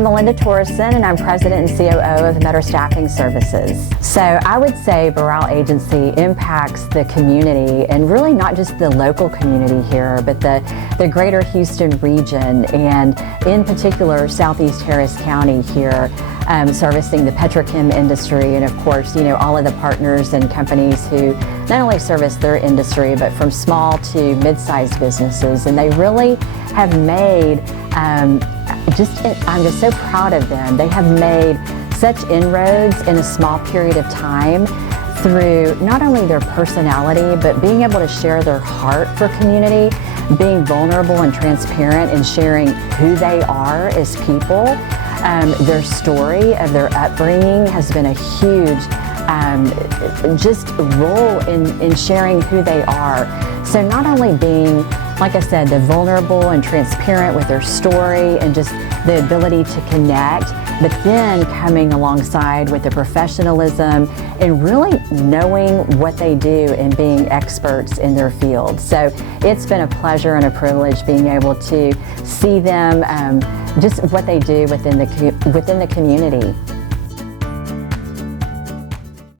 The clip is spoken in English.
I'm Melinda Torreson, and I'm President and COO of Meador Staffing Services. So I would say Boral Agency impacts the community, and really not just the local community here, but the greater Houston region, and in particular Southeast Harris County here, servicing the petrochem industry, and of course, all of the partners and companies who not only service their industry, but from small to mid-sized businesses. And they really have made, I'm just so proud of them. They have made such inroads in a small period of time through not only their personality, but being able to share their heart for community, being vulnerable and transparent and sharing who they are as people. Their story of their upbringing has been a huge just role in sharing who they are. So not only being, like I said, the vulnerable and transparent with their story and just the ability to connect, but then coming alongside with the professionalism and really knowing what they do and being experts in their field. So it's been a pleasure and a privilege being able to see them, just what they do within the community.